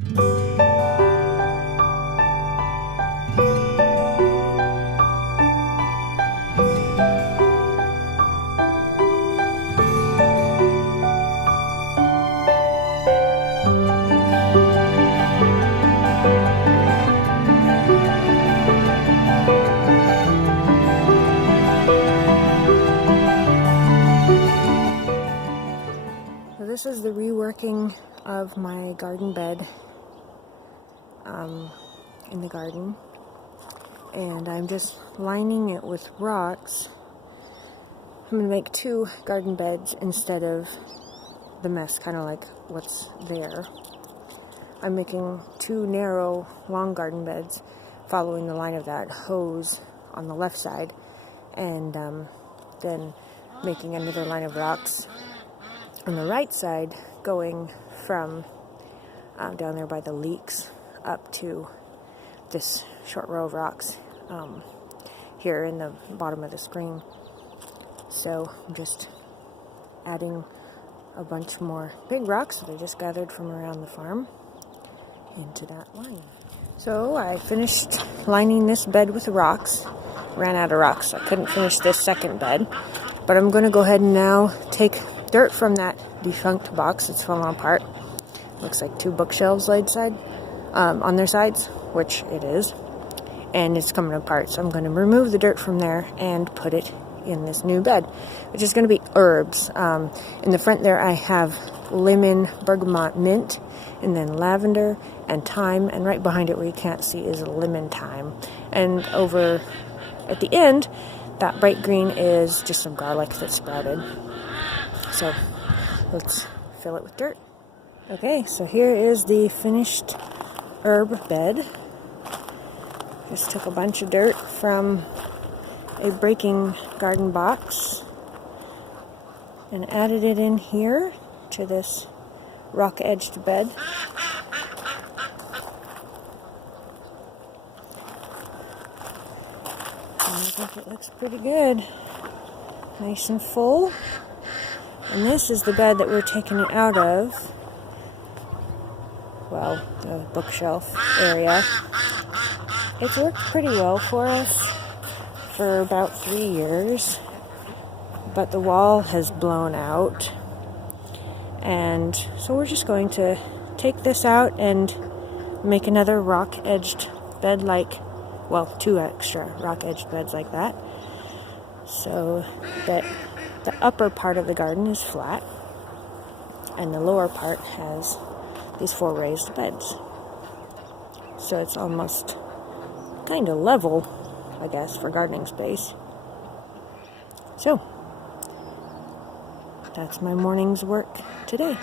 So this is the reworking of my garden bed in the garden, and I'm just lining it with rocks. I'm going to make 2 garden beds instead of the mess, kind of like what's there. I'm making 2 narrow, long garden beds following the line of that hose on the left side, and then making another line of rocks on the right side, going from down there by the leaks up to this short row of rocks here in the bottom of the screen. So I'm just adding a bunch more big rocks that I just gathered from around the farm into that line. So I finished lining this bed with rocks. Ran out of rocks. I couldn't finish this second bed, but I'm going to go ahead and now take dirt from that defunct box that's fallen apart. Looks like 2 bookshelves laid side on their sides, which it is, and it's coming apart. So I'm going to remove the dirt from there and put it in this new bed, which is going to be herbs. In the front there I have lemon, bergamot, mint, and then lavender and thyme, and right behind it where you can't see is lemon thyme. And over at the end, that bright green is just some garlic that sprouted. So let's fill it with dirt. Okay, so here is the finished herb bed. Just took a bunch of dirt from a breaking garden box and added it in here to this rock-edged bed. And I think it looks pretty good. Nice and full. And this is the bed that we're taking it out of. Well, the bookshelf area. It's worked pretty well for us for about 3 years, but the wall has blown out, and so we're just going to take this out and make another rock-edged bed, like, well, 2 extra rock-edged beds like that, so that the upper part of the garden is flat and the lower part has these 4 raised beds, so it's almost kind of level, I guess, for gardening space. So that's my morning's work today.